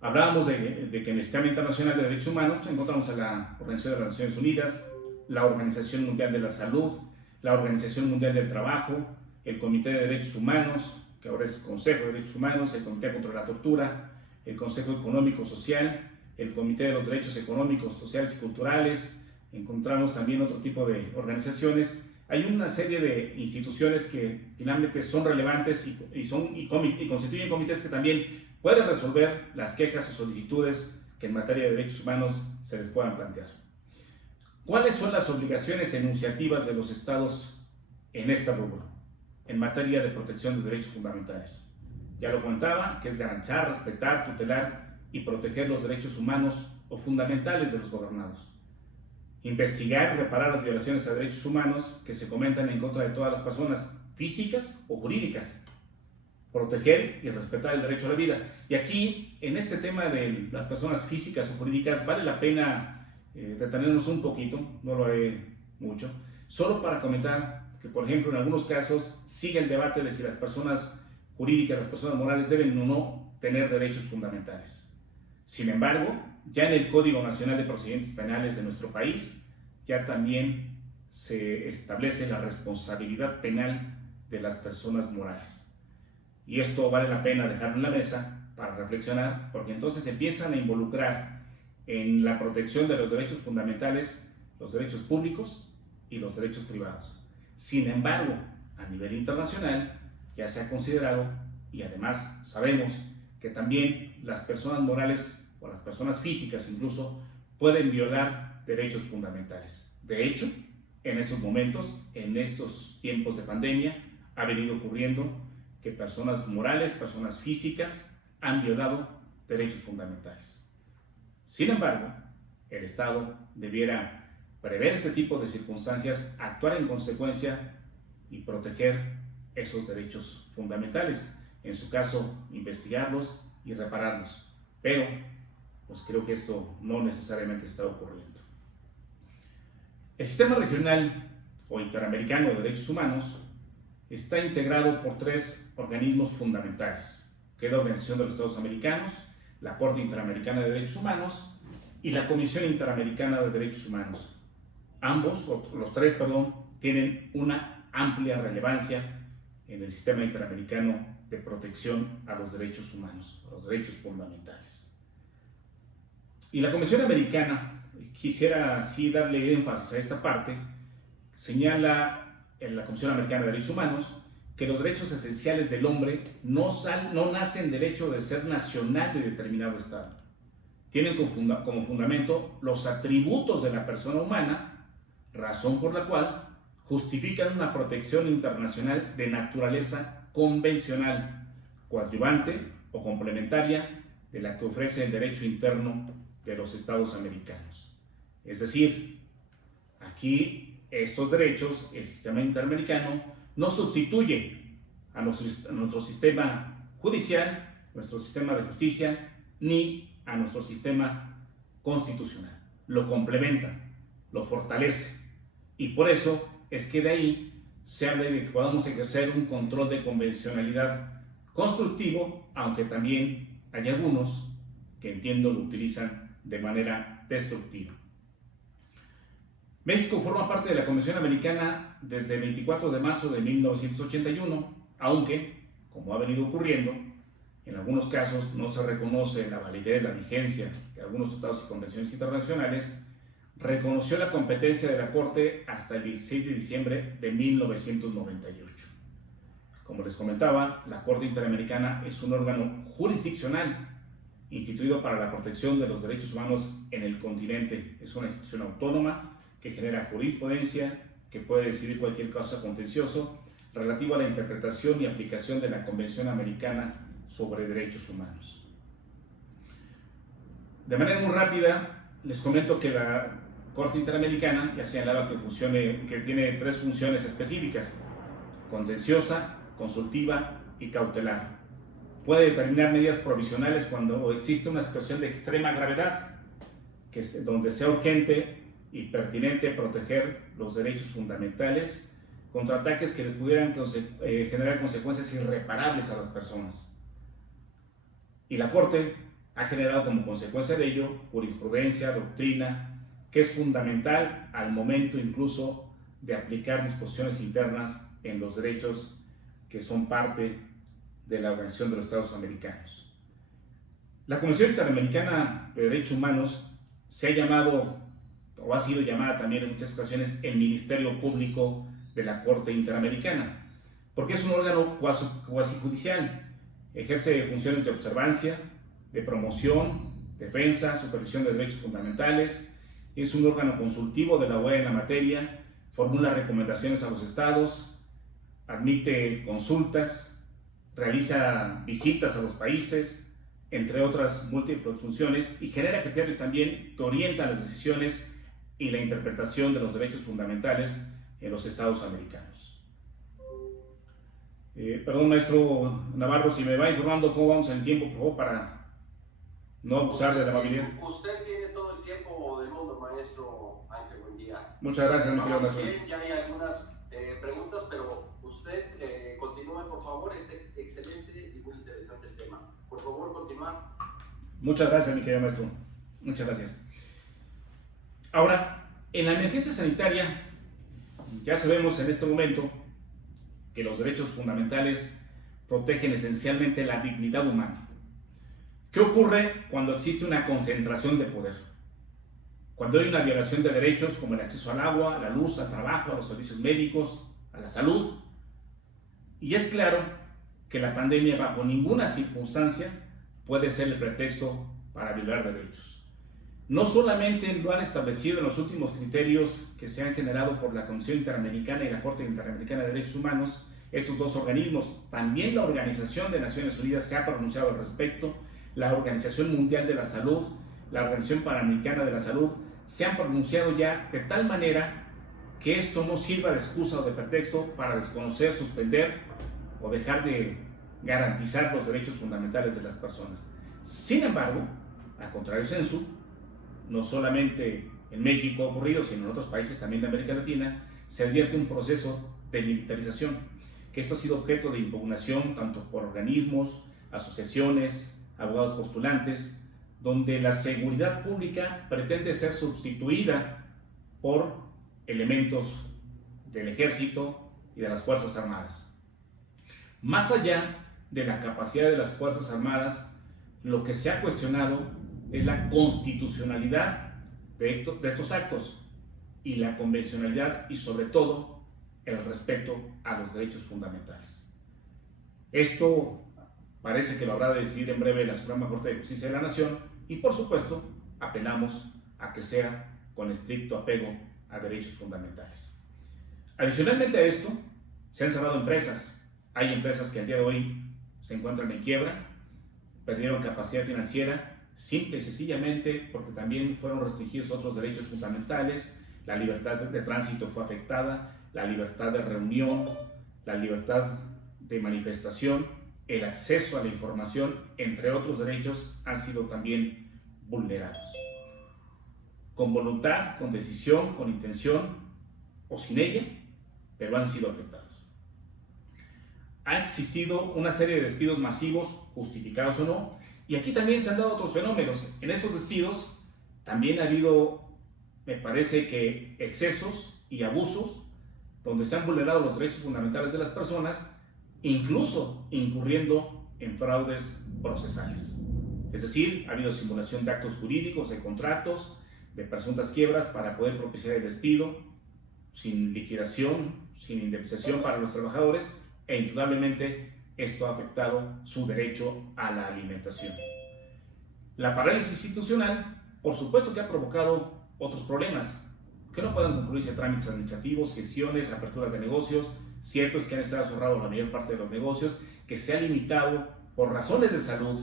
Hablábamos de que en el Sistema Internacional de Derechos Humanos encontramos a la Organización de las Naciones Unidas, la Organización Mundial de la Salud, la Organización Mundial del Trabajo, el Comité de Derechos Humanos, que ahora es Consejo de Derechos Humanos, el Comité contra la Tortura, el Consejo Económico Social, el Comité de los Derechos Económicos, Sociales y Culturales. Encontramos también otro tipo de organizaciones. Hay una serie de instituciones que finalmente son relevantes y constituyen comités que también pueden resolver las quejas o solicitudes que en materia de derechos humanos se les puedan plantear. ¿Cuáles son las obligaciones enunciativas de los estados en este rubro, en materia de protección de derechos fundamentales? Ya lo comentaba, que es garantizar, respetar, tutelar y proteger los derechos humanos o fundamentales de los gobernados. Investigar y reparar las violaciones a derechos humanos que se cometan en contra de todas las personas físicas o jurídicas. Proteger y respetar el derecho a la vida. Y aquí, en este tema de las personas físicas o jurídicas, vale la pena detenernos un poquito, no lo haré mucho, solo para comentar que, por ejemplo, en algunos casos sigue el debate de si las personas jurídicas, las personas morales deben o no tener derechos fundamentales. Sin embargo, ya en el Código Nacional de Procedimientos Penales de nuestro país, ya también se establece la responsabilidad penal de las personas morales. Y esto vale la pena dejarlo en la mesa para reflexionar, porque entonces empiezan a involucrar en la protección de los derechos fundamentales, los derechos públicos y los derechos privados. Sin embargo, a nivel internacional ya se ha considerado, y además sabemos, que también las personas morales o las personas físicas incluso pueden violar derechos fundamentales. De hecho, en esos momentos, en estos tiempos de pandemia, ha venido ocurriendo que personas morales, personas físicas han violado derechos fundamentales. Sin embargo, el Estado debiera prever este tipo de circunstancias, actuar en consecuencia y proteger esos derechos fundamentales. En su caso, investigarlos y repararlos. Pero, pues creo que esto no necesariamente está ocurriendo. El Sistema Regional o Interamericano de Derechos Humanos está integrado por tres organismos fundamentales, que es la Organización de los Estados Americanos, la Corte Interamericana de Derechos Humanos y la Comisión Interamericana de Derechos Humanos. Los tres, tienen una amplia relevancia en el sistema interamericano de protección a los derechos humanos, a los derechos fundamentales. Y la Comisión Americana, quisiera así darle énfasis a esta parte, señala en la Comisión Americana de Derechos Humanos que los derechos esenciales del hombre no nacen del hecho de ser nacional de determinado Estado. Tienen como fundamento los atributos de la persona humana, razón por la cual justifican una protección internacional de naturaleza convencional, coadyuvante o complementaria de la que ofrece el derecho interno de los Estados americanos. Es decir, aquí estos derechos, el sistema interamericano, no sustituye a nuestro sistema judicial, nuestro sistema de justicia, ni a nuestro sistema constitucional. Lo complementa, lo fortalece. Y por eso es que de ahí se habla de que podamos ejercer un control de convencionalidad constructivo, aunque también hay algunos que entiendo lo utilizan de manera destructiva. México forma parte de la Convención Americana desde el 24 de marzo de 1981, aunque, como ha venido ocurriendo, en algunos casos no se reconoce la validez, la vigencia de algunos tratados y convenciones internacionales, reconoció la competencia de la Corte hasta el 16 de diciembre de 1998. Como les comentaba, la Corte Interamericana es un órgano jurisdiccional instituido para la protección de los derechos humanos en el continente. Es una institución autónoma que genera jurisprudencia, que puede decidir cualquier caso contencioso relativo a la interpretación y aplicación de la Convención Americana sobre Derechos Humanos. De manera muy rápida, les comento que la Corte Interamericana ya señalaba que tiene tres funciones específicas: contenciosa, consultiva y cautelar. Puede determinar medidas provisionales cuando existe una situación de extrema gravedad, donde sea urgente y pertinente proteger los derechos fundamentales contra ataques que les pudieran generar consecuencias irreparables a las personas. Y la Corte ha generado como consecuencia de ello jurisprudencia, doctrina, que es fundamental al momento incluso de aplicar disposiciones internas en los derechos que son parte de la Organización de los Estados Americanos. La Convención Interamericana de Derechos Humanos se ha llamado, o ha sido llamada también en muchas ocasiones, el Ministerio Público de la Corte Interamericana, porque es un órgano cuasi judicial, ejerce funciones de observancia, de promoción, defensa, supervisión de derechos fundamentales, es un órgano consultivo de la OEA en la materia, formula recomendaciones a los estados, admite consultas, realiza visitas a los países, entre otras múltiples funciones, y genera criterios también que orientan las decisiones y la interpretación de los derechos fundamentales en los estados americanos. Perdón, maestro Navarro, si me va informando cómo vamos en tiempo, por favor, para no abusar de la amabilidad. Usted tiene todo el tiempo del mundo, maestro Ángel, buen día. Muchas gracias, mi querido maestro. Bien, ya hay algunas preguntas, pero usted continúe, por favor, es excelente y muy interesante el tema. Por favor, continuar. Muchas gracias, mi querido maestro. Muchas gracias. Ahora, en la emergencia sanitaria, ya sabemos en este momento que los derechos fundamentales protegen esencialmente la dignidad humana. ¿Qué ocurre cuando existe una concentración de poder? Cuando hay una violación de derechos como el acceso al agua, a la luz, al trabajo, a los servicios médicos, a la salud. Y es claro que la pandemia bajo ninguna circunstancia puede ser el pretexto para violar derechos. No solamente lo han establecido en los últimos criterios que se han generado por la Convención Interamericana y la Corte Interamericana de Derechos Humanos, estos dos organismos, también la Organización de Naciones Unidas se ha pronunciado al respecto, la Organización Mundial de la Salud, la Organización Panamericana de la Salud, se han pronunciado ya de tal manera que esto no sirva de excusa o de pretexto para desconocer, suspender o dejar de garantizar los derechos fundamentales de las personas. Sin embargo, a contrario censo, no solamente en México ha ocurrido, sino en otros países también de América Latina, se advierte un proceso de militarización, que esto ha sido objeto de impugnación tanto por organismos, asociaciones, abogados postulantes, donde la seguridad pública pretende ser sustituida por elementos del ejército y de las Fuerzas Armadas. Más allá de la capacidad de las Fuerzas Armadas, lo que se ha cuestionado es la constitucionalidad de estos actos y la convencionalidad y sobre todo el respeto a los derechos fundamentales. Esto parece que lo habrá de decidir en breve la Suprema Corte de Justicia de la Nación y por supuesto apelamos a que sea con estricto apego a derechos fundamentales. Adicionalmente a esto, se han cerrado empresas. Hay empresas que al día de hoy se encuentran en quiebra, perdieron capacidad financiera, simple y sencillamente porque también fueron restringidos otros derechos fundamentales, la libertad de tránsito fue afectada, la libertad de reunión, la libertad de manifestación, el acceso a la información, entre otros derechos, han sido también vulnerados. Con voluntad, con decisión, con intención o sin ella, pero han sido afectados. Ha existido una serie de despidos masivos, justificados o no, y aquí también se han dado otros fenómenos. En estos despidos también ha habido, me parece que, excesos y abusos donde se han vulnerado los derechos fundamentales de las personas, incluso incurriendo en fraudes procesales. Es decir, ha habido simulación de actos jurídicos, de contratos, de presuntas quiebras para poder propiciar el despido, sin liquidación, sin indemnización para los trabajadores, e indudablemente esto ha afectado su derecho a la alimentación. La parálisis institucional, por supuesto que ha provocado otros problemas, que no pueden concluirse trámites administrativos, gestiones, aperturas de negocios. Cierto es que han estado cerrados la mayor parte de los negocios, que se ha limitado por razones de salud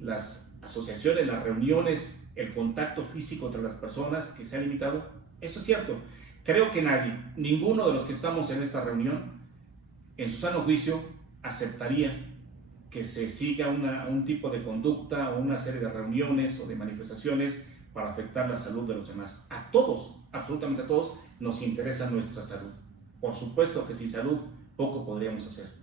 las asociaciones, las reuniones, el contacto físico entre las personas, que se ha limitado. Esto es cierto. Creo que nadie, ninguno de los que estamos en esta reunión, en su sano juicio, aceptaría que se siga un tipo de conducta o una serie de reuniones o de manifestaciones para afectar la salud de los demás. A todos, absolutamente a todos, nos interesa nuestra salud. por supuesto que sin salud poco podríamos hacer.